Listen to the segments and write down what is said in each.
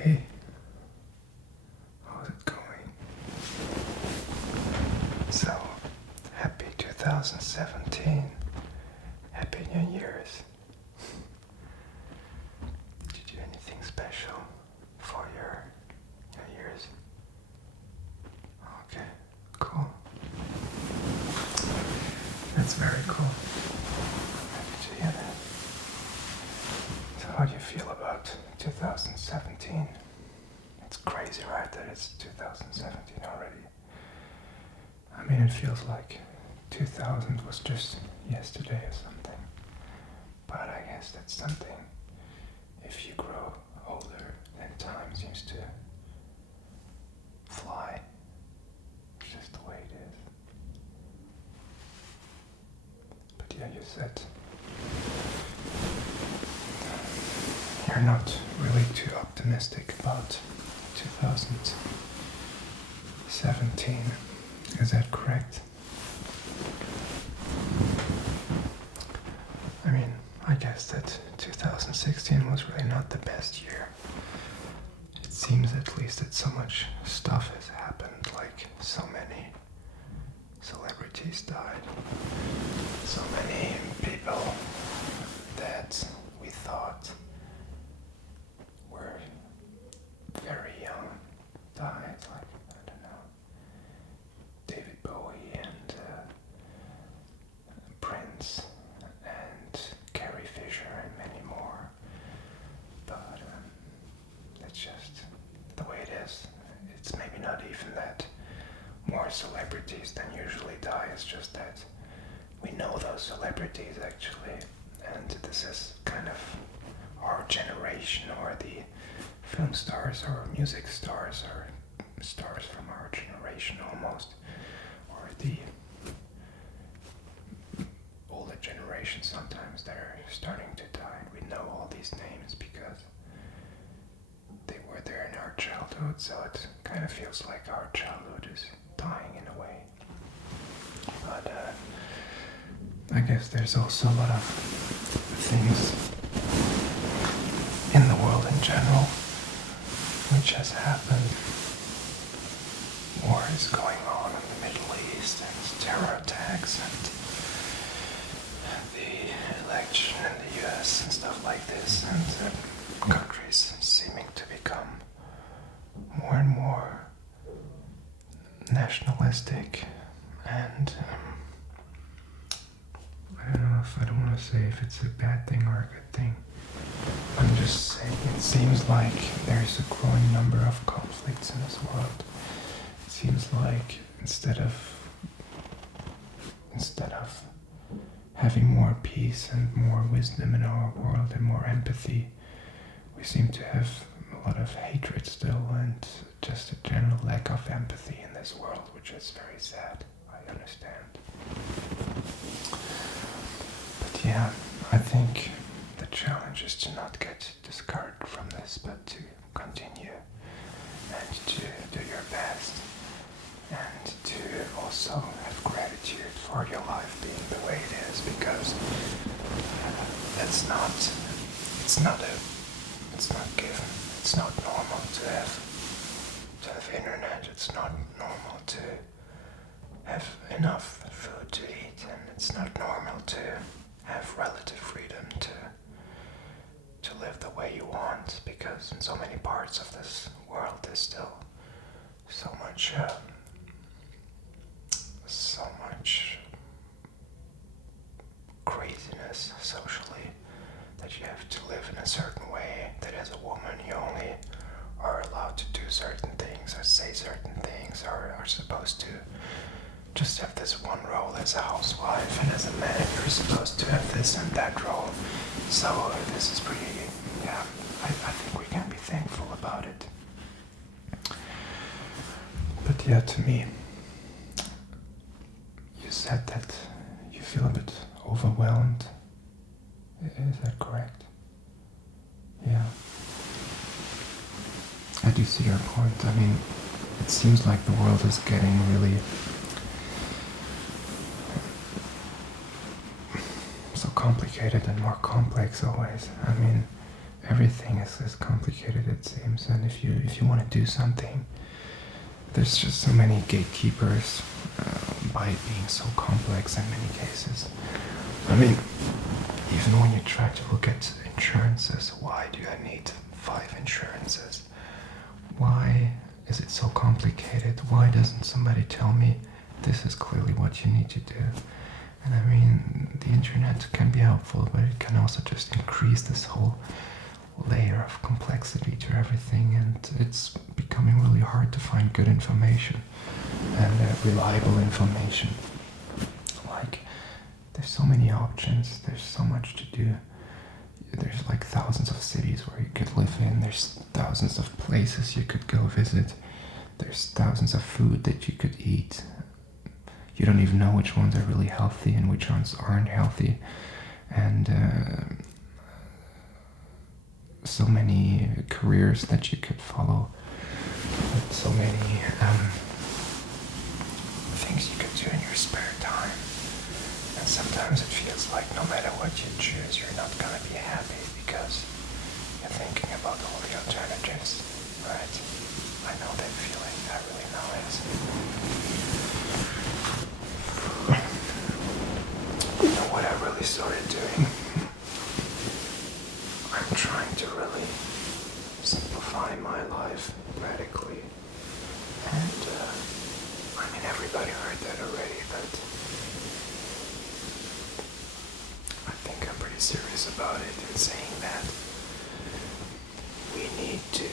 Hey, how's it going? So, happy 2017. Happy New Year's. Did you do anything special for your New Year's? Okay, cool. That's very cool. Happy to hear that. So how do you feel about 2017? It's crazy, right, that it's 2017 already. I mean, it feels like 2000 was just yesterday or something. But I guess that's something. If you grow older, then time seems to fly. It's just the way it is. But yeah, you said you're not really too optimistic about 2017. Is that correct? I mean, I guess that 2016 was really not the best year. It seems at least that so much stuff has happened, like so many celebrities died, so many people that we thought were very young died, like, I don't know, David Bowie and Prince and Carrie Fisher and many more. But that's just the way it is. It's maybe not even that more celebrities than usually die, it's just that we know those celebrities actually, and this is kind of our generation, or the film stars or music stars or stars from our generation almost, or the older generation sometimes they're starting to die. We know all these names because they were there in our childhood, so it kind of feels like our childhood is dying in a way. But I guess there's also a lot of things in the world in general which has happened. War is going on in the Middle East, and terror attacks, and the election in the US and stuff like this, and countries seeming to become more and more nationalistic, and I don't want to say if it's a bad thing or a good thing. I'm just saying it seems like there's a growing number of conflicts in this world. It seems like instead of having more peace and more wisdom in our world and more empathy, we seem to have a lot of hatred still, and just a general lack of empathy in this world, which is very sad. I understand. But yeah, I think the challenge is to not get discouraged from this, but to continue and to do your best, and to also have gratitude for your life being the way it is, because it's not given. It's not normal to have internet. It's not normal to have enough food to eat, and it's not normal to have relative freedom to live the way you want, because in so many parts of this world there's still so much craziness socially, that you have to live in a certain way, that as a woman you only are allowed to do certain things or say certain things, or are supposed to just have this one role as a housewife, and as a man you're supposed to have this and that role. So this is pretty, yeah, I think we can be thankful about it. But yeah, to me, you said that you feel a bit overwhelmed. Is that correct? Yeah. I do see your point. I mean, it seems like the world is getting really so complicated and more complex always. I mean, everything is as complicated it seems, and if you want to do something, there's just so many gatekeepers by it being so complex in many cases. I mean, even when you try to look at insurances, why do I need 5 insurances? Why is it so complicated? Why doesn't somebody tell me this is clearly what you need to do? And I mean, the internet can be helpful, but it can also just increase this whole layer of complexity to everything, and it's becoming really hard to find good information and reliable information. Like, there's so many options, there's so much to do. There's like thousands of cities where you could live in, there's thousands of places you could go visit, there's thousands of food that you could eat. You don't even know which ones are really healthy and which ones aren't healthy. And so many careers that you could follow, with so many things you could do in your spare time. And sometimes it feels like no matter what you choose, you're not gonna be happy because you're thinking about all the alternatives, right? I know that feeling, I really know it. You know what I really started doing? I'm trying to really simplify my life radically. And, I mean, everybody heard that already, but I think I'm pretty serious about it in saying that we need to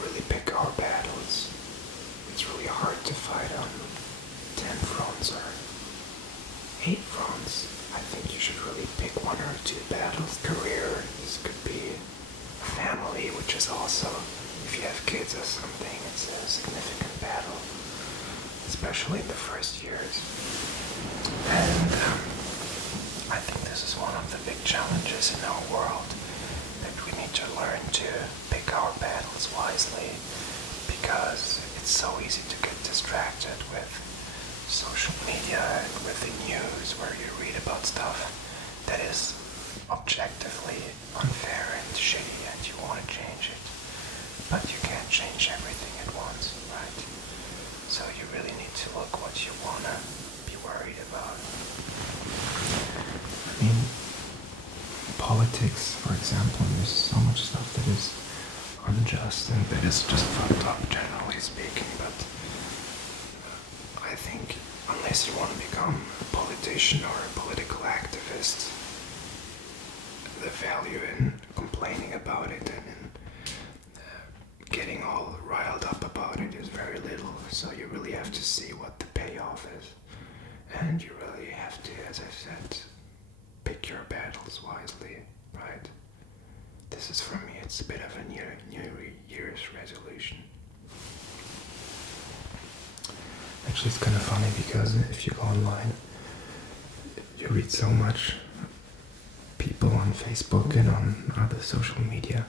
really pick our battles. It's really hard to fight on 10 fronts or 8 fronts. I think you should really pick 1 or 2 battles. Career, this could be family, which is also, if you have kids or something, it's a significant battle, especially in the first years. And I think this is one of the big challenges in our world, that we need to learn to pick our battles wisely, because it's so easy to get distracted with social media and with the news, where you read about stuff that is objectively unfair and shitty and you want to change it. But you can't change everything at once, right? So you really need to look what you want to be worried about. I mean, politics, for example, there's so much stuff that is unjust and that is just fucked up, generally speaking, but I think unless you want to become a politician or a political activist, the value in complaining about it and in getting all riled up about it is very little. So you really have to see what the payoff is. And you really have to, as I said, pick your battles wisely, right? This is, for me, it's a bit of a New Year's resolution. Actually, it's kind of funny because if you go online, you read so much people on Facebook and on other social media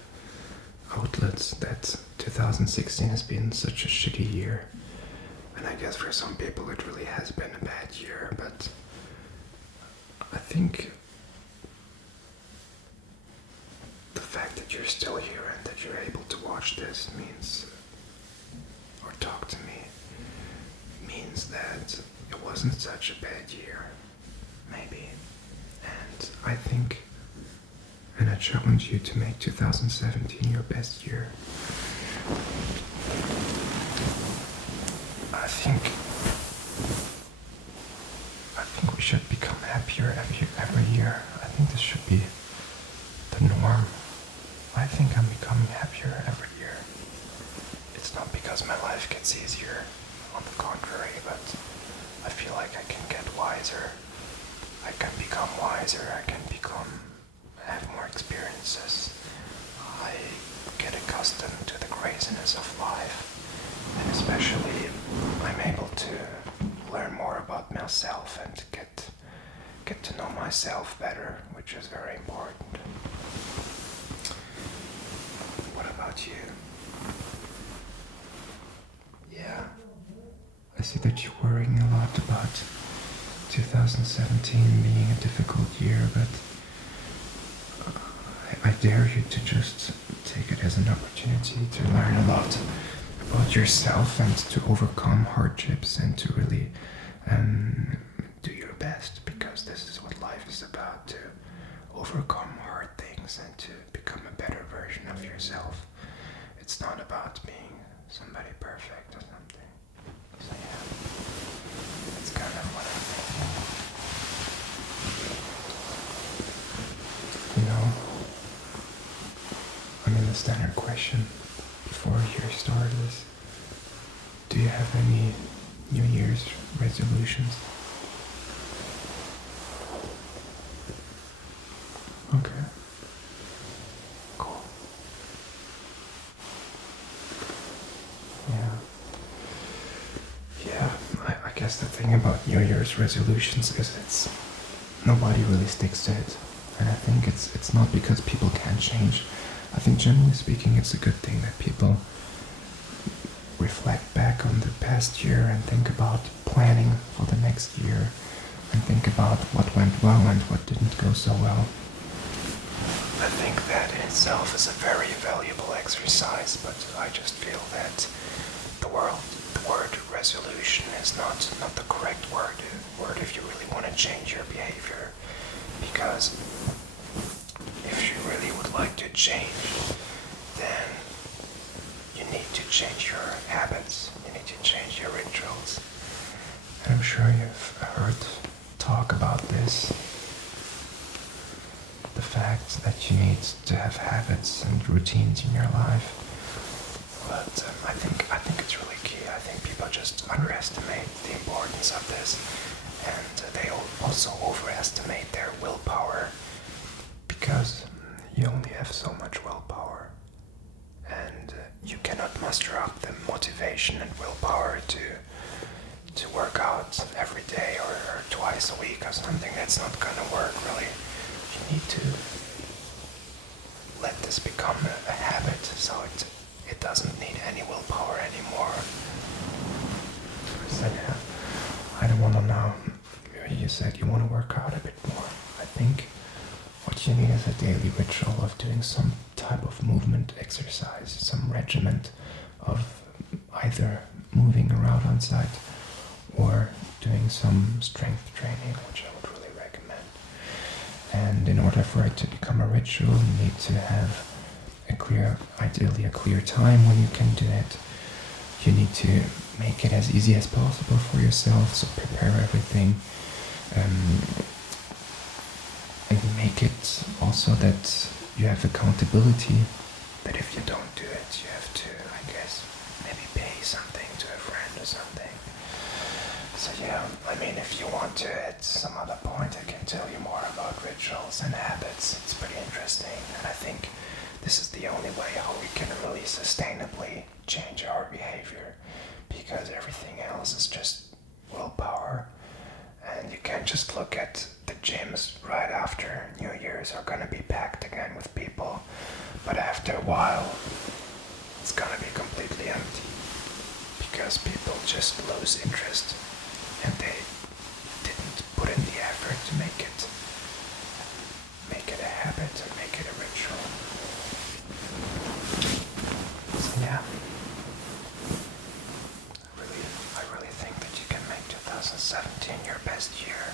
outlets that 2016 has been such a shitty year. And I guess for some people it really has been a bad year, but I think the fact that you're still here and that you're able to watch this means, or talk to me, means that it wasn't such a bad year, maybe. And I think, and I challenge you to make 2017 your best year. I think we should become happier every year. I think this should be the norm. I think I'm becoming happier every year. It's not because my life gets easier, on the contrary, but I feel like I can get wiser. I can become wiser, I can have more experiences. I get accustomed to the craziness of life, and especially I'm able to learn more about myself and get to know myself better, which is very important. What about you? Yeah, I see that you're worrying a lot about 2017 being a difficult year, but I dare you to just take it as an opportunity to learn a lot about yourself and to overcome hardships and to really do your best, because this is what life is about, to overcome hard things and to become a better version of yourself. It's not about being somebody perfect or something. So yeah, that's kind of what I'm thinking. You know, I mean, the standard question before your start is, do you have any New Year's resolutions? Okay. Cool. Yeah. Yeah, I guess the thing about New Year's resolutions is nobody really sticks to it. And I think it's not because people can't change. I think generally speaking it's a good thing that people reflect back on the past year and think about planning for the next year and think about what went well and what didn't go so well. I think that in itself is a very valuable exercise, but I just feel that the word resolution is not the correct word if you really want to change your behavior, because if you really would like to change, then you need to change your habits, you need to change your rituals. And I'm sure you've heard talk about this, the fact that you need to have habits and routines in your life. But I think it's really key. I think people just underestimate the importance of this, and they also overestimate their willpower, because you only have so much willpower, and you cannot muster up the motivation and willpower to work out every day or twice a week or something. That's not gonna work, really. You need to let this become a habit, so it doesn't need any willpower anymore. So yeah, I don't want to know. You said you want to work out a bit more. I think what you need is a daily ritual of doing some type of movement exercise, some regiment of either moving around on site or doing some strength training, which I would really recommend. And in order for it to become a ritual, you need to have ideally a clear time when you can do it. You need to make it as easy as possible for yourself, so prepare everything. And make it also that you have accountability, that if you don't do it, you have to, I guess, maybe pay something to a friend or something. So yeah, I mean, if you want to at some other point, I can tell you more about rituals and habits. It's pretty interesting, and I think this is the only way how we can really sustainably change our behavior, because everything else is just willpower. And you can't just look at the gyms right after New Year's are gonna be packed again with people, but after a while it's gonna be completely empty, because people just lose interest and they didn't put in the effort to make it a habit and make it a ritual. So yeah, I really think that you can make 2017 your best year.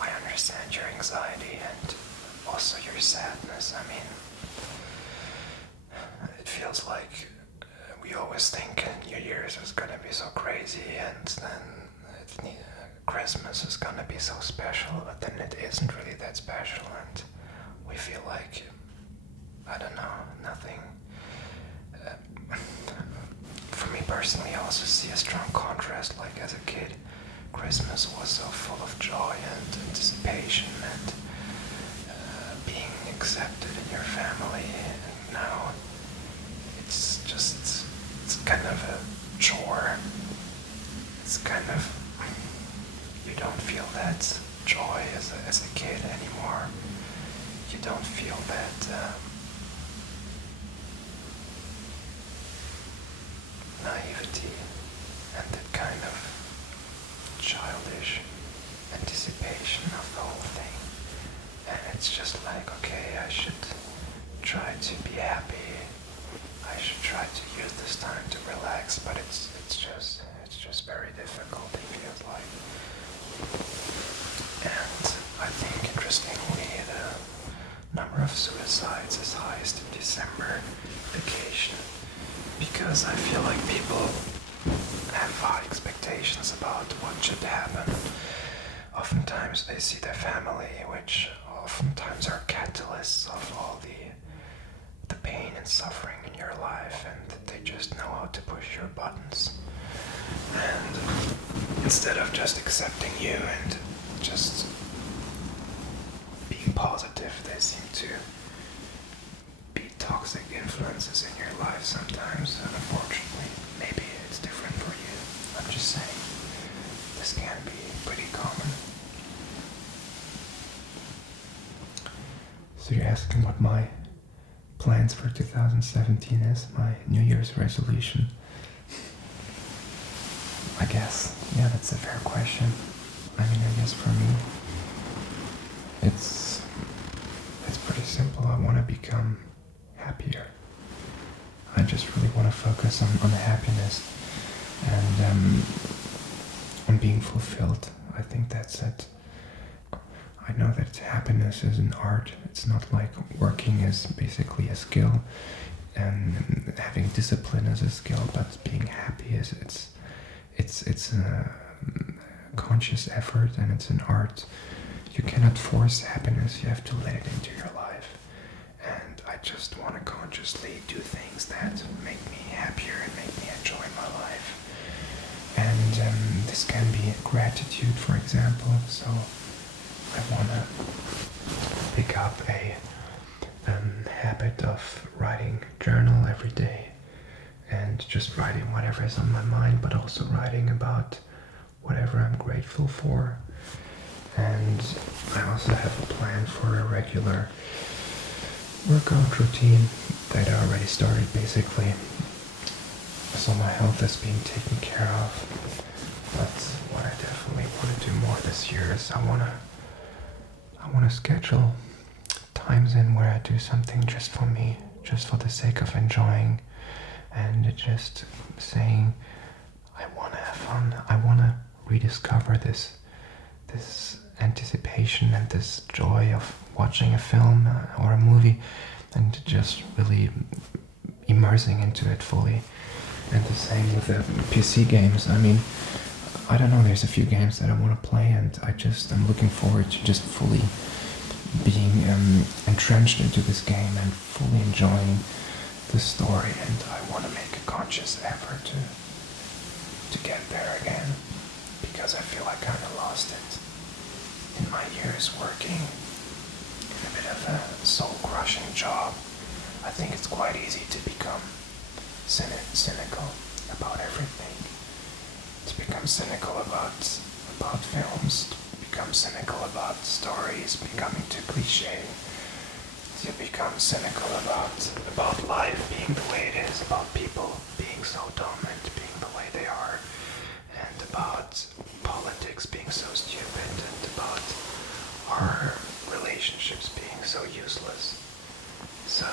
I understand your anxiety and also your sadness. I mean, it feels like we always think New Year's is gonna be so crazy, and then Christmas is gonna be so special, but then it isn't really that special, and we feel like, I don't know, nothing. For me personally, I also see a strong contrast. Like as a kid, Christmas was so full of joy and anticipation and being accepted in your family, and now it's kind of a chore. It's kind of, you don't feel that joy as a kid anymore. You don't feel that naivety and that kind of childish anticipation of the whole thing. And it's just like, okay, I should to be happy. I should try to use this time to relax, but it's just very difficult, it feels like. And I think, interestingly, the number of suicides is highest in December vacation, because I feel like people have high expectations about what should happen. Oftentimes they see their family, which oftentimes are catalysts of all the pain and suffering in your life, and they just know how to push your buttons. And instead of just accepting you and just being positive, they seem to be toxic influences in your life sometimes, and unfortunately. Maybe it's different for you. I'm just saying, this can be pretty common. So you're asking what my plans for 2017 is, my New Year's resolution. I guess, yeah, that's a fair question. I mean, I guess for me, it's pretty simple. I want to become happier. I just really want to focus on the happiness and on being fulfilled. I think that's it. I know that happiness is an art. It's not like working is basically a skill and having discipline is a skill, but being happy is it's a conscious effort, and it's an art. You cannot force happiness. You have to let it into your life. And I just want to consciously do things that make me happier and make me enjoy my life. And this can be gratitude, for example. So I want to pick up a habit of writing journal every day, and just writing whatever is on my mind, but also writing about whatever I'm grateful for. And I also have a plan for a regular workout routine that I already started, basically. So my health is being taken care of. But what I definitely want to do more this year is I want to schedule times in where I do something just for me, just for the sake of enjoying, and just saying, I want to have fun. I want to rediscover this anticipation and this joy of watching a film or a movie, and just really immersing into it fully. And the same with the PC games. I mean, I don't know, there's a few games that I want to play, and I'm looking forward to just fully being entrenched into this game and fully enjoying the story. And I want to make a conscious effort to get there again, because I feel like I kind of lost it in my years working in a bit of a soul-crushing job. I think it's quite easy to become cynical about everything, to become cynical about films, to become cynical about stories becoming too cliche, to become cynical about life being the way it is, about people being so dumb and being the way they are, and about politics being so stupid, and about our relationships being so useless. So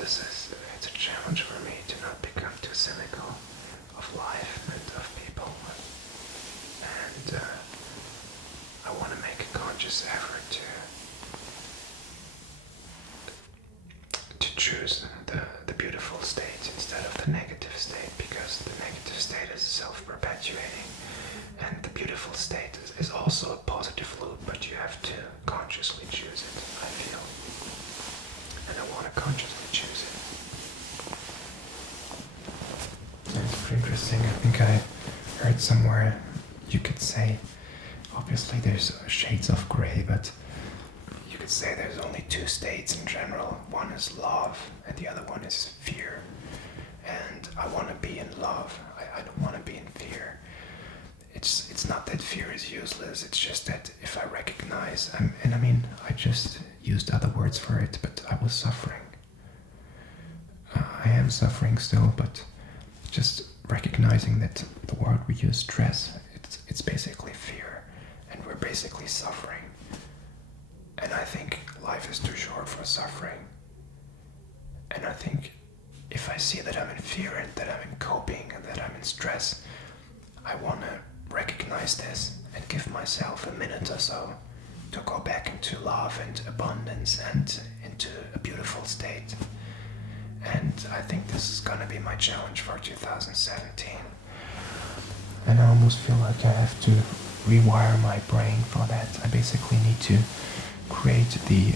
it's a challenge for me to not become too cynical of life and of people. And I want to make a conscious effort to choose the beautiful state instead of the negative state, because the negative state is self-perpetuating, and the beautiful state is also a positive loop, but you have to consciously choose it, I feel. And I want to consciously choose it. It's pretty interesting. I think I heard somewhere you could say, obviously there's shades of gray, but you could say there's only two states in general. One is love and the other one is fear. And I want to be in love. I don't want to be in fear. It's not that fear is useless, it's just that if I recognize, and I mean, I just used other words for it, but I was suffering. I am suffering still, but just recognizing that the word we use, stress, it's basically fear, and we're basically suffering. And I think life is too short for suffering. And I think if I see that I'm in fear and that I'm in coping and that I'm in stress, I want to recognize this and give myself a minute or so to go back into love and abundance and into a beautiful state. And I think this is gonna be my challenge for 2017. And I almost feel like I have to rewire my brain for that. I basically need to create the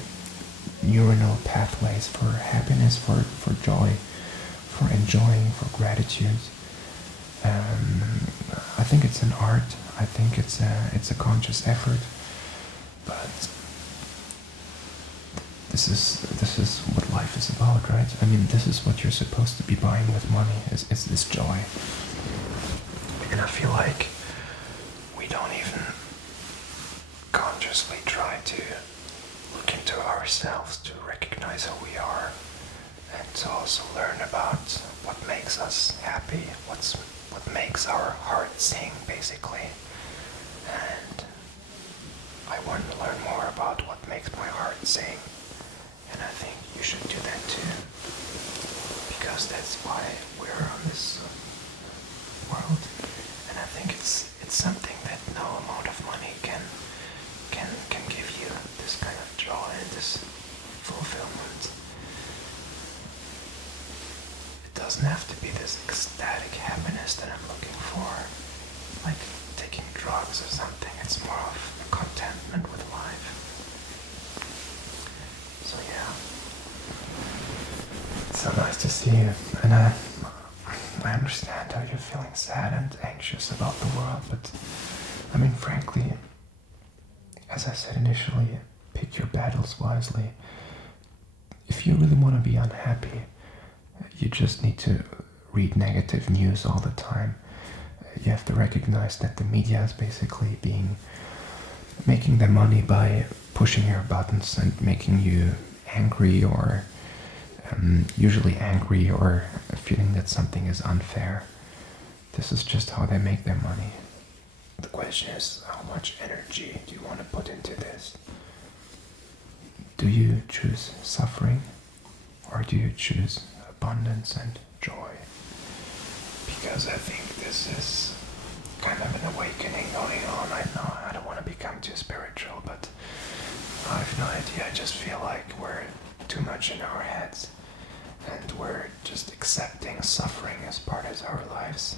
neuronal pathways for happiness, for joy, for enjoying, for gratitude. I think it's an art. I think it's a conscious effort, but this is what life is about, right? I mean, this is what you're supposed to be buying with money. Is this joy? And I feel like we don't even consciously try to look into ourselves to recognize who we are, and to also learn about what makes us happy, what makes our heart sing, basically. And I want to learn more about what makes my heart sing, and I think you should do that too, because that's why we're on this world. And I think it's something that no amount of money can give you, this kind of joy and this fulfillment. It doesn't have to be this ecstatic happiness that I'm looking for, like taking drugs or something. It's more of a contentment with life. So yeah, it's so nice to see you, and I understand how you're feeling sad and anxious about the world, but I mean, frankly, as I said initially, pick your battles wisely. If you really want to be unhappy, you just need to read negative news all the time. You have to recognize that the media is basically making their money by pushing your buttons and making you angry, or usually angry, or feeling that something is unfair. This is just how they make their money. The question is, how much energy do you want to put into this? Do you choose suffering, or do you choose abundance and joy? Because I think this is kind of an awakening going on. I know I don't want to become too spiritual, but I have no idea. I just feel like we're too much in our heads, and we're just accepting suffering as part of our lives.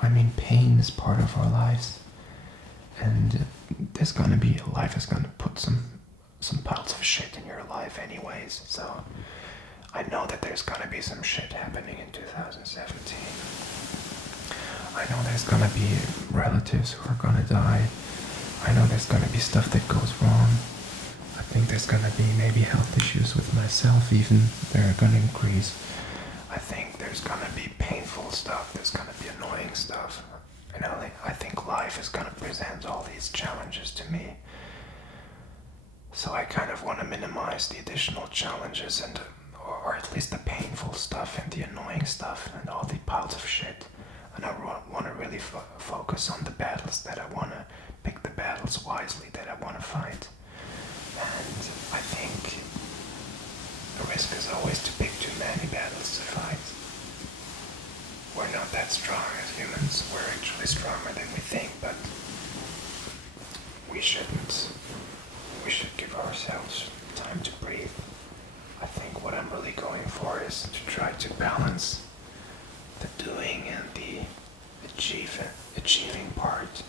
I mean, pain is part of our lives, and life is gonna put some piles of shit in your life anyways, so I know that there's gonna be some shit happening in 2017. I know there's gonna be relatives who are gonna die. I know there's gonna be stuff that goes wrong. I think there's gonna be maybe health issues with myself even. They're gonna increase. I think there's gonna be painful stuff. There's gonna be annoying stuff. And I think life is gonna present all these challenges to me. So I kind of want to minimize the additional challenges or at least the painful stuff and the annoying stuff and all the piles of shit. And I want to really focus on the battles that I want to pick, the battles wisely that I want to fight. And I think the risk is always to pick too many battles to fight. We're not that strong as humans. We're actually stronger than we think, but we should give ourselves time to breathe. I think what I'm really going for is to try to balance the doing and the achieving part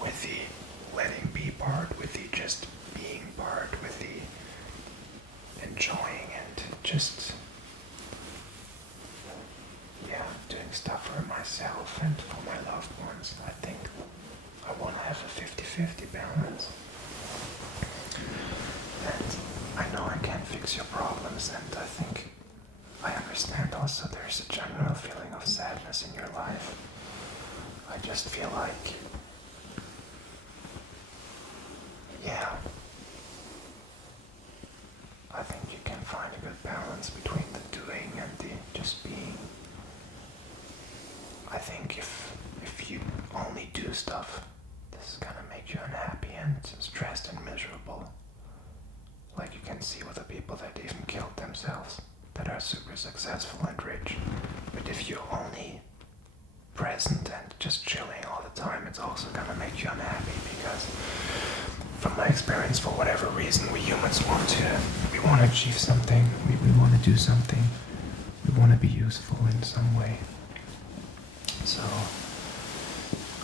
with the letting be part, with the just being part, with the enjoying and just doing stuff for myself and for my loved ones. I think I want to have a 50-50 balance. And I know I can't fix your problems, and I think I understand also there's a general feeling of sadness in your life. I just feel like, I think you can find a good balance between the doing and the just being. I think if you only do stuff, this is gonna make you unhappy and stressed and miserable. see with the people that even killed themselves, that are super successful and rich. But if you're only present and just chilling all the time, it's also gonna make you unhappy, because from my experience, for whatever reason, we humans want to achieve something, we want to do something, we want to be useful in some way. So,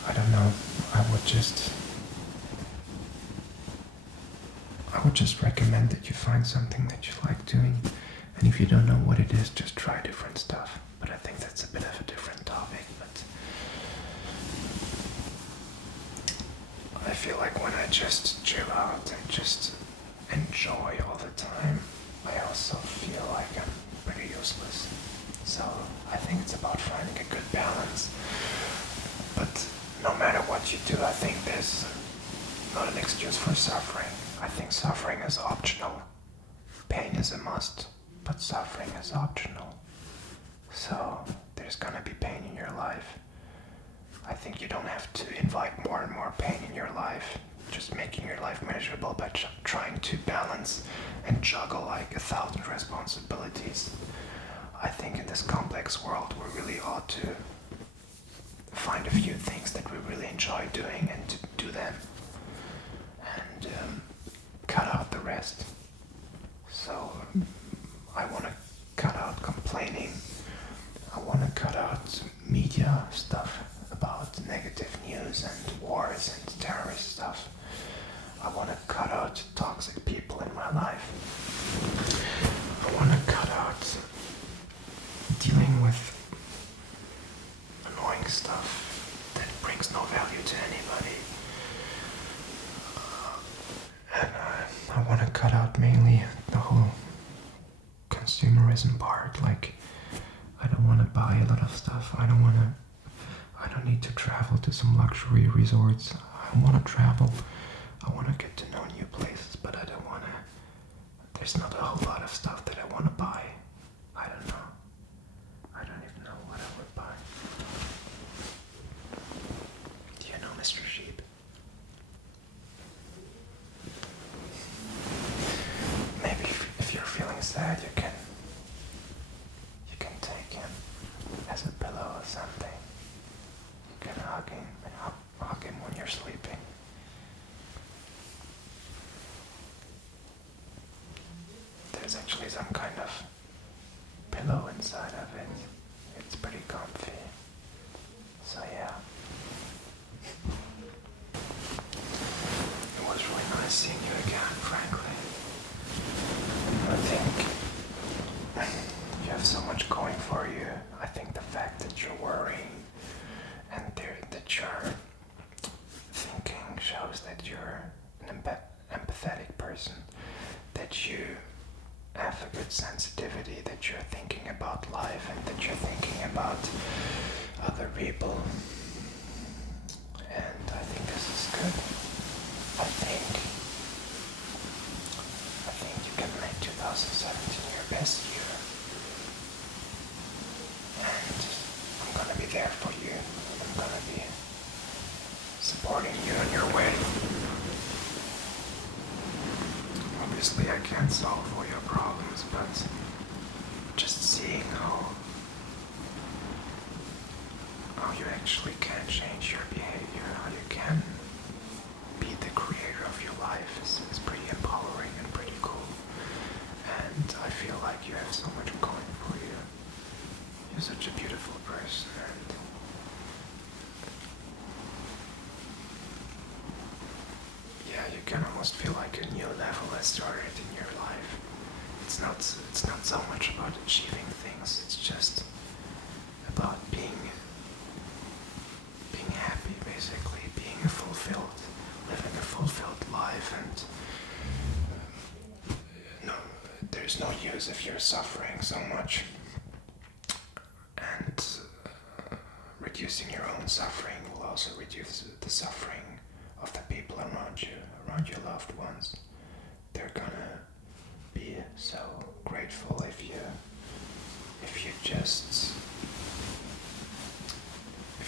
I don't know, I would just recommend that you find something that you like doing, and if you don't know what it is, just try different stuff. But I think that's a bit of a different topic, but I feel like when I just chill out and just enjoy all the time, I also feel like I'm pretty useless. So I think it's about finding a good balance. But no matter what you do, I think there's not an excuse for suffering. I think suffering is optional. Pain is a must, but suffering is optional. So there's gonna be pain in your life. I think you don't have to invite more and more pain in your life, just making your life miserable by trying to balance and juggle like 1,000 responsibilities. I think in this complex world we really ought to find a few things that we really enjoy doing and to do them, and cut out the rest. So I want to cut out complaining. I want to cut out media stuff about negative news and wars and terrorist stuff. I want to cut out toxic people in my life. I want to cut out dealing with annoying stuff that brings no value to anybody. And I want to cut out mainly the whole consumerism part. Like, I don't want to buy a lot of stuff. I don't need to travel to some luxury resorts. I want to travel. I want to get to know new places, but I don't want to. There's not a whole lot of stuff that I want to buy. I don't know. I don't even know what I would buy. Do you know Mr. Sheep? Maybe if you're feeling sad, you can take him as a pillow or something. You can hug him and hug him when you're sleeping. There's actually some kind of pillow inside of it. It's pretty comfy. So yeah. It was really nice seeing you again, frankly. I think you have so much going for you. I think the fact that you're worrying and that you're thinking shows that you're an empathetic person, that you have a good sensitivity, that you're thinking about life and that you're thinking about other people. And I think this is good. I think you can make 2017 your best year. And I'm gonna be there for you. I'm gonna be supporting you on your way. Obviously I can't solve all your problems, but just seeing how you actually can change your behavior, how you can be the creator of your life is pretty empowering and pretty cool. And I feel like you have so much going for you. You're such a beautiful person, and yeah, you can almost feel like a new level has started in your life. It's not so much about achieving things, it's just about being happy, basically, living a fulfilled life. And no, there's no use if you're suffering so much. And reducing your own suffering will also reduce the suffering of the people around you, around your loved ones. They're gonna be so grateful if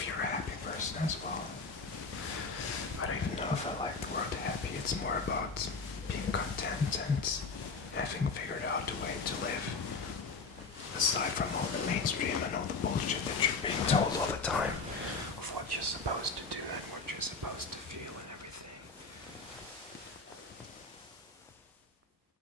you're a happy person as well. I don't even know if I like the word happy. It's more about being content and having figured out a way to live aside from all the mainstream and all the bullshit that you're being told all the time of what you're supposed to